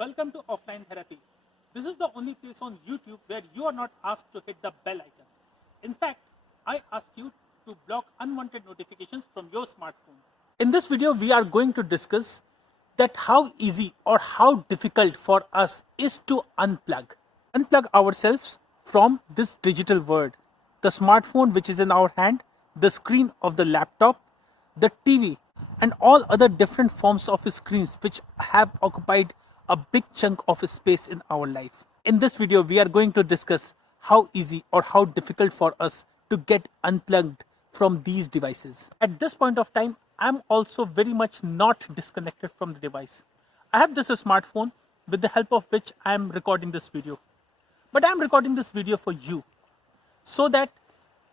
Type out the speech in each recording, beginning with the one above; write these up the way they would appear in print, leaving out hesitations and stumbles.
Welcome to Offline Therapy. This is the only place on YouTube where you are not asked to hit the bell icon. In fact, I ask you to block unwanted notifications from your smartphone. In this video, we are going to discuss that how easy or how difficult for us is to unplug ourselves from this digital world. The smartphone which is in our hand, the screen of the laptop, the TV, and all other different forms of screens which have occupied a big chunk of space in our life. In this video, we are going to discuss how easy or how difficult for us to get unplugged from these devices. At this point of time, I'm also very much not disconnected from the device. I have this smartphone with the help of which I am recording this video. But I'm recording this video for you so that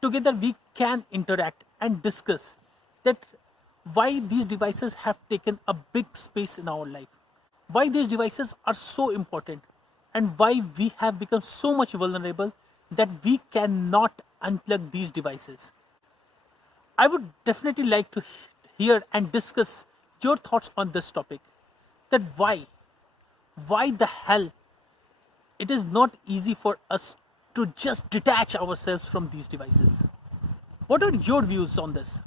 together we can interact and discuss that why these devices have taken a big space in our life, why these devices are so important, and why we have become so much vulnerable that we cannot unplug these devices. I would definitely like to hear and discuss your thoughts on this topic, that why the hell it is not easy for us to just detach ourselves from these devices. What are your views on this?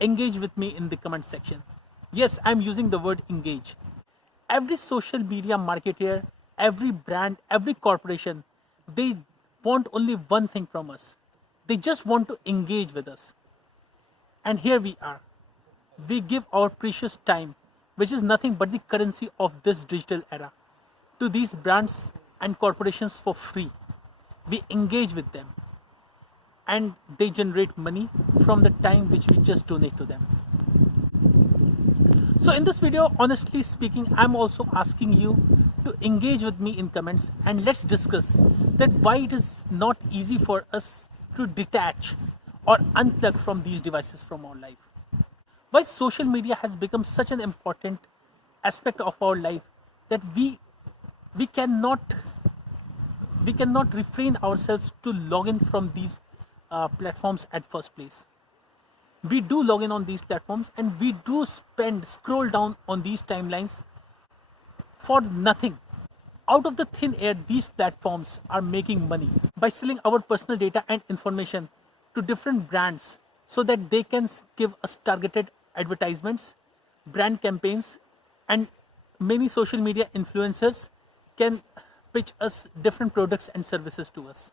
Engage with me in the comment section. Yes, I'm using the word engage. Every social media marketer, every brand, every corporation, they want only one thing from us. They just want to engage with us. And here we are. We give our precious time, which is nothing but the currency of this digital era, to these brands and corporations for free. We engage with them and they generate money from the time which we just donate to them. So in this video, honestly speaking, I'm also asking you to engage with me in comments and let's discuss that why it is not easy for us to detach or unplug from these devices from our life. Why social media has become such an important aspect of our life that we cannot refrain ourselves to log in from these platforms at first place. We do log in on these platforms and we do scroll down on these timelines for nothing. Out of the thin air, these platforms are making money by selling our personal data and information to different brands so that they can give us targeted advertisements, brand campaigns, and many social media influencers can pitch us different products and services to us.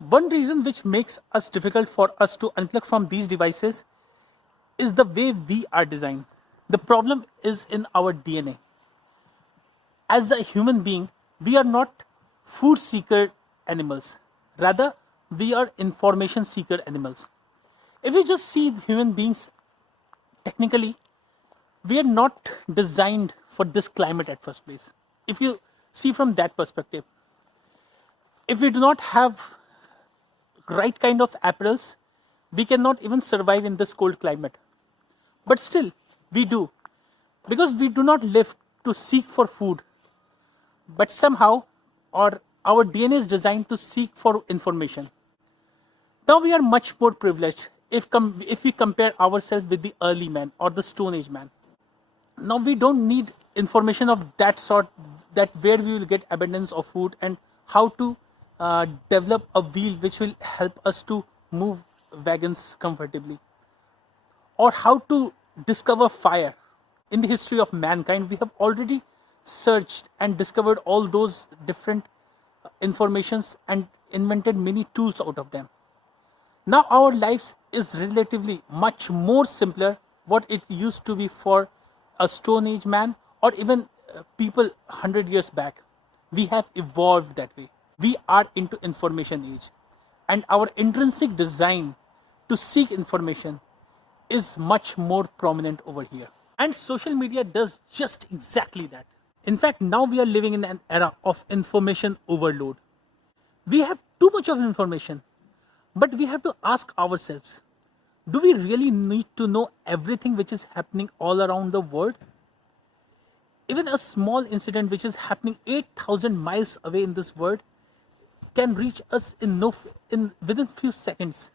One reason which makes us difficult for us to unplug from these devices is the way we are designed. The problem is in our DNA. As a human being, we are not food seeker animals. Rather, we are information seeker animals. If you just see human beings technically, we are not designed for this climate at first place. If you see from that perspective, if we do not have right kind of apparels, we cannot even survive in this cold climate. But still, we do, because we do not live to seek for food, but somehow our DNA is designed to seek for information. Now we are much more privileged if we compare ourselves with the early man or the Stone Age man. Now we don't need information of that sort, that where we will get abundance of food and how to develop a wheel which will help us to move wagons comfortably, or how to discover fire. In the history of mankind, we have already searched and discovered all those different informations and invented many tools out of them. Now our lives is relatively much more simpler what it used to be for a Stone Age man or even people 100 years back. We have evolved that way. We are into information age, and our intrinsic design to seek information is much more prominent over here. And social media does just exactly that. In fact, now we are living in an era of information overload. We have too much of information, but we have to ask ourselves, do we really need to know everything which is happening all around the world? Even a small incident which is happening 8,000 miles away in this world can reach us within few seconds.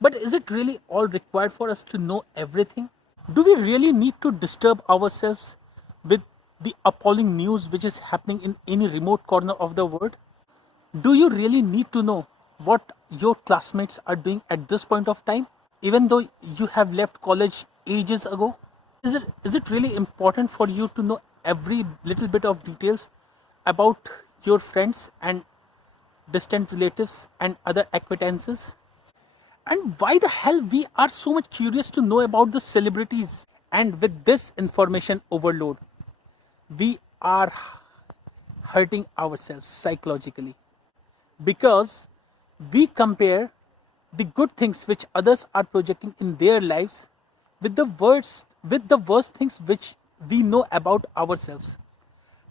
But is it really all required for us to know everything? Do we really need to disturb ourselves with the appalling news which is happening in any remote corner of the world? Do you really need to know what your classmates are doing at this point of time, even though you have left college ages ago? Is it really important for you to know every little bit of details about your friends and distant relatives and other acquaintances? And why the hell we are so much curious to know about the celebrities? And with this information overload, we are hurting ourselves psychologically, because we compare the good things which others are projecting in their lives with the worst things which we know about ourselves.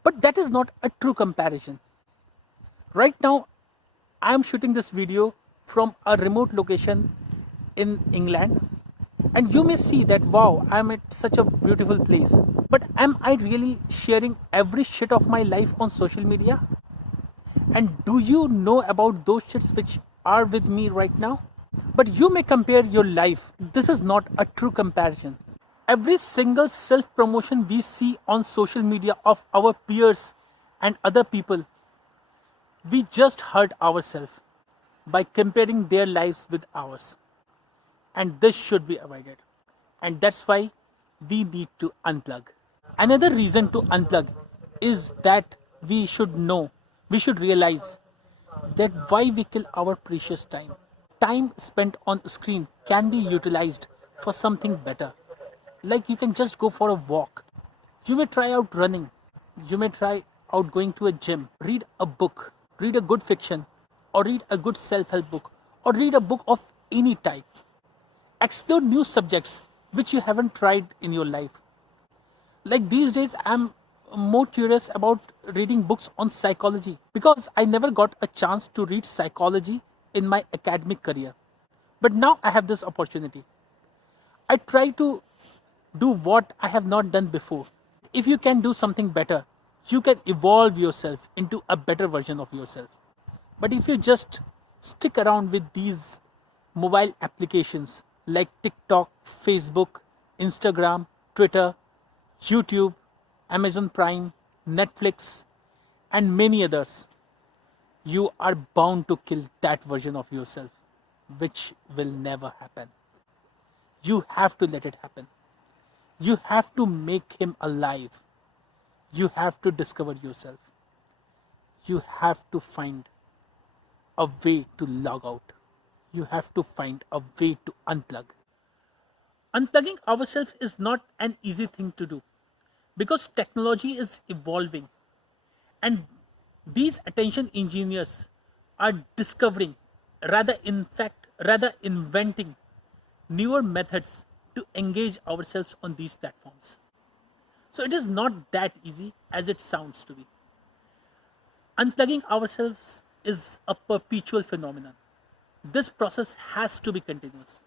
But that is not a true comparison. Right now I am shooting this video from a remote location in England, and you may see that wow, I am at such a beautiful place. But am I really sharing every shit of my life on social media? And do you know about those shits which are with me right now? But you may compare your life. This is not a true comparison. Every single self promotion we see on social media of our peers and other people, we just hurt ourselves by comparing their lives with ours. And this should be avoided. And that's why we need to unplug. Another reason to unplug is that we should realize that why we kill our precious time. Time spent on screen can be utilized for something better. Like you can just go for a walk. You may try out running. You may try out going to a gym. Read a book. Read a good fiction. Or read a good self-help book. Or read a book of any type. Explore new subjects which you haven't tried in your life. Like these days, I'm more curious about reading books on psychology, because I never got a chance to read psychology in my academic career. But now I have this opportunity. I try to do what I have not done before. If you can do something better, you can evolve yourself into a better version of yourself. But if you just stick around with these mobile applications like TikTok, Facebook, Instagram, Twitter, YouTube, Amazon Prime, Netflix, and many others, you are bound to kill that version of yourself, which will never happen. You have to let it happen. You have to make him alive. You have to discover yourself. You have to find a way to log out. You have to find a way to unplug. Unplugging ourselves is not an easy thing to do, because technology is evolving, and these attention engineers are discovering, rather inventing newer methods to engage ourselves on these platforms. So it is not that easy as it sounds to be. Unplugging ourselves is a perpetual phenomenon. This process has to be continuous.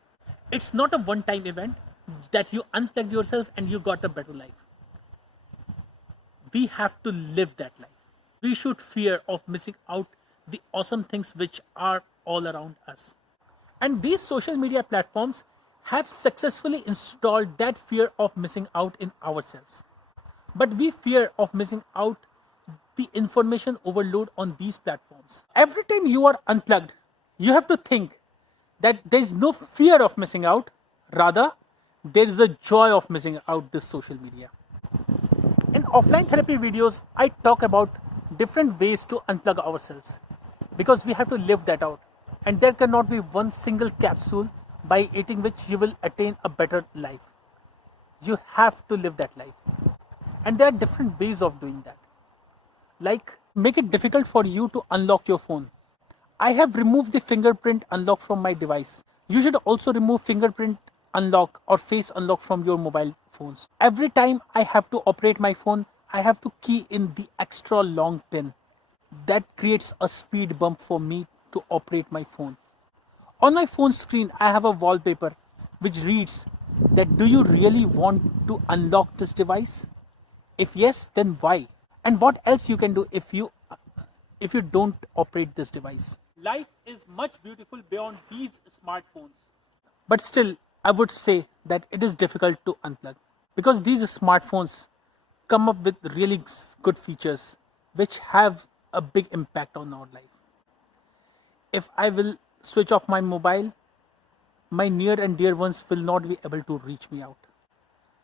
It's not a one time event that you unplugged yourself and you got a better life. We have to live that life. We should fear of missing out the awesome things which are all around us. And these social media platforms have successfully installed that fear of missing out in ourselves. But we fear of missing out the information overload on these platforms. Every time you are unplugged, you have to think that there is no fear of missing out, rather, there is a joy of missing out this social media. In offline therapy videos, I talk about different ways to unplug ourselves, because we have to live that out. And there cannot be one single capsule by eating which you will attain a better life. You have to live that life. And there are different ways of doing that. Like, make it difficult for you to unlock your phone. I have removed the fingerprint unlock from my device. You should also remove fingerprint unlock or face unlock from your mobile phones. Every time I have to operate my phone, I have to key in the extra long pin. That creates a speed bump for me to operate my phone. On my phone screen, I have a wallpaper which reads that, do you really want to unlock this device? If yes, then why? And what else you can do if you don't operate this device? Life is much beautiful beyond these smartphones. But still, I would say that it is difficult to unplug, because these smartphones come up with really good features which have a big impact on our life. If I will switch off my mobile, my near and dear ones will not be able to reach me out.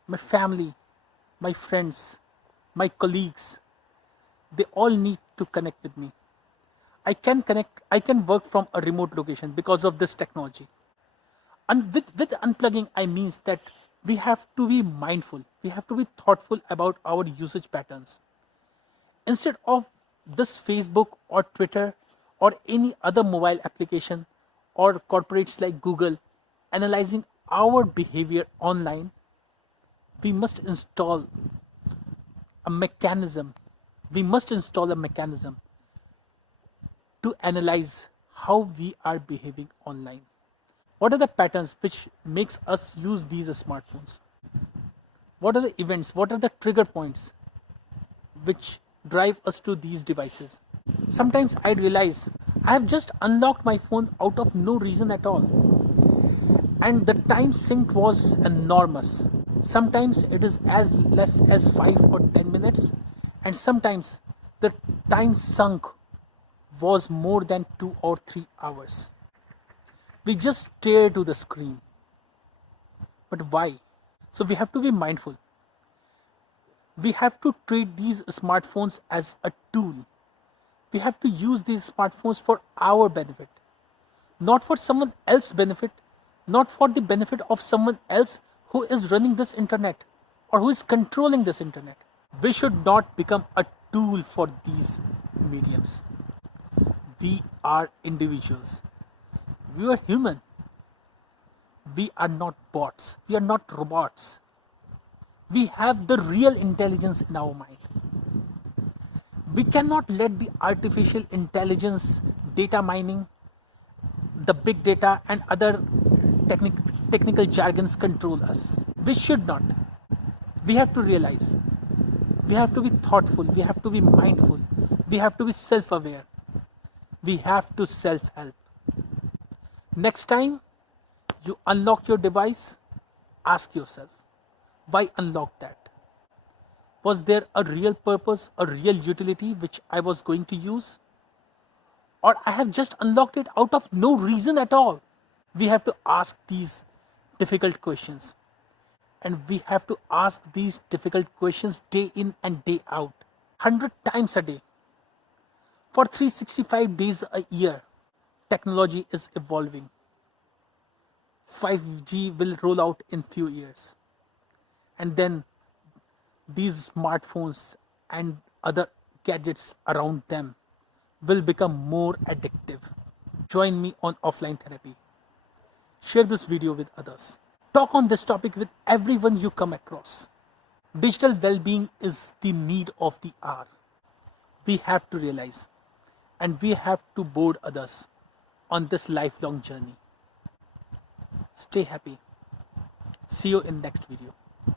My family, my friends, my colleagues, they all need to connect with me. I can work from a remote location because of this technology. And with unplugging, I means that we have to be mindful, we have to be thoughtful about our usage patterns. Instead of this Facebook or Twitter or any other mobile application or corporates like Google analyzing our behavior online, we must install a mechanism. We must install a mechanism to analyze how we are behaving online. What are the patterns which makes us use these smartphones? What are the events? What are the trigger points which drive us to these devices? Sometimes I realize I have just unlocked my phone out of no reason at all. And the time sink was enormous. Sometimes it is as less as 5 or 10 minutes, and sometimes the time sunk was more than 2 or 3 hours. We just stare to the screen. But why? So we have to be mindful. We have to treat these smartphones as a tool. We have to use these smartphones for our benefit, not for someone else's benefit, not for the benefit of someone else who is running this internet or who is controlling this internet. We should not become a tool for these mediums. We are individuals. We are human. We are not bots. We are not robots. We have the real intelligence in our mind. We cannot let the artificial intelligence, data mining, the big data and other technical jargons control us. We should not. We have to realize. We have to be thoughtful. We have to be mindful. We have to be self-aware. We have to self-help. Next time you unlock your device, ask yourself, why unlock that? Was there a real purpose, a real utility which I was going to use? Or I have just unlocked it out of no reason at all? We have to ask these difficult questions. And we have to ask these difficult questions day in and day out, 100 times a day. For 365 days a year, technology is evolving. 5G will roll out in few years. And then these smartphones and other gadgets around them will become more addictive. Join me on Offline Therapy. Share this video with others. Talk on this topic with everyone you come across. Digital well-being is the need of the hour. We have to realize, and we have to board others on this lifelong journey. Stay happy. See you in next video.